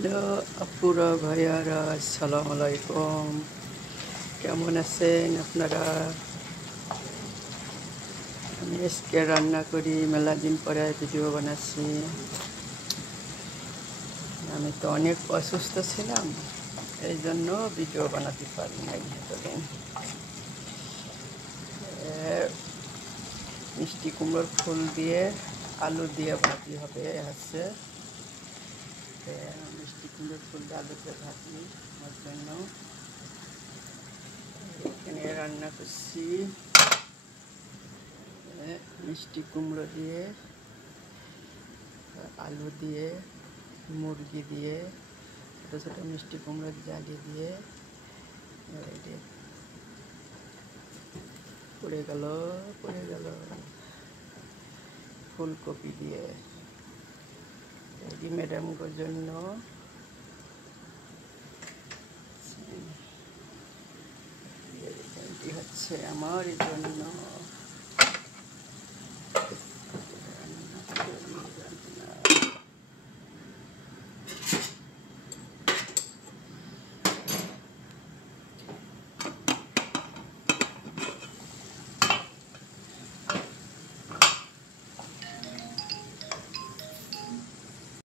হ্যালো আপুরা ভাইয়ারা, আসসালামু আলাইকুম। কেমন আছেন আপনারা? আমি আজকে রান্না করি, মেলা দিন পরে ভিডিও বানাচ্ছি। আমি তো অনেক অসুস্থ ছিলাম, এই জন্য ভিডিও বানাতে পারি নাই এতদিন। মিষ্টি কুমড়োর ফুল দিয়ে আলু দিয়ে ভাজি হবে হচ্ছে। মিষ্টি কুমড়োর ফুল দিয়ে আলুতে ভাজি আমার জন্য এখানে রান্না করছি। মিষ্টি কুমড়ো দিয়ে, আলু দিয়ে, মুরগি দিয়ে, ছোটো ছোটো মিষ্টি কুমড়ো জালি দিয়ে পড়ে গেল ফুলকপি দিয়ে ম্যাডামগুলোর জন্য হচ্ছে আমার জন্য।